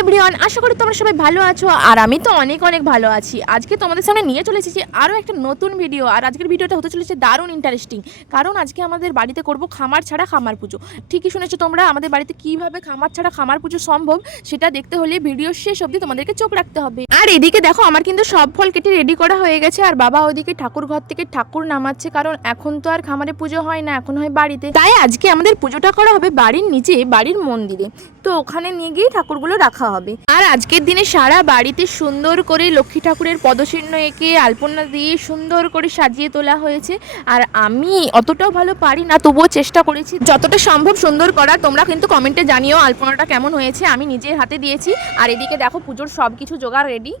Everyone, আশা করি তোমরা সবাই ভালো আছো আর আমি তো অনেক অনেক ভালো আছি। আজকে তোমাদের সামনে নিয়ে চলে এসেছি আরও একটা নতুন ভিডিও। আর আজকের ভিডিওটা হতে চলেছে দারুণ ইন্টারেস্টিং, কারণ আজকে আমাদের বাড়িতে করব খামার ছাড়া খামার পুজো। ঠিকই শুনেছো তোমরা, আমাদের বাড়িতে কিভাবে খামার ছাড়া খামার পুজো সম্ভব সেটা দেখতে হলে ভিডিও শেষ অবধি তোমাদেরকে চোখ রাখতে হবে। আর এদিকে দেখো, আমার কিন্তু সব ফল কেটে রেডি করা হয়ে গেছে আর বাবা ওইদিকে ঠাকুর ঘর থেকে ঠাকুর নামাচ্ছে, কারণ এখন তো আর খামারে পুজো হয় না, এখন হয় বাড়িতে। তাই আজকে আমাদের পুজোটা করা হবে বাড়ির নিচে, বাড়ির মন্দিরে। তো ওখানে নিয়ে গিয়ে ঠাকুরগুলো রাখা হবে। আর আজকের দিনে সারা বাড়িতে সুন্দর করে লক্ষ্মী ঠাকুরের পদচিহ্ন এঁকে আলপনা দিয়ে সুন্দর করে সাজিয়ে তোলা হয়েছে। আর আমি অতটাও ভালো পারি না, তবুও চেষ্টা করেছি যতটা সম্ভব সুন্দর করার। তোমরা কিন্তু কমেন্টে জানিও আলপনাটা কেমন হয়েছে। আমি নিজের হাতে দিয়েছি। আর এদিকে দেখো পুজোর সব কিছু জোগাড় রেডি।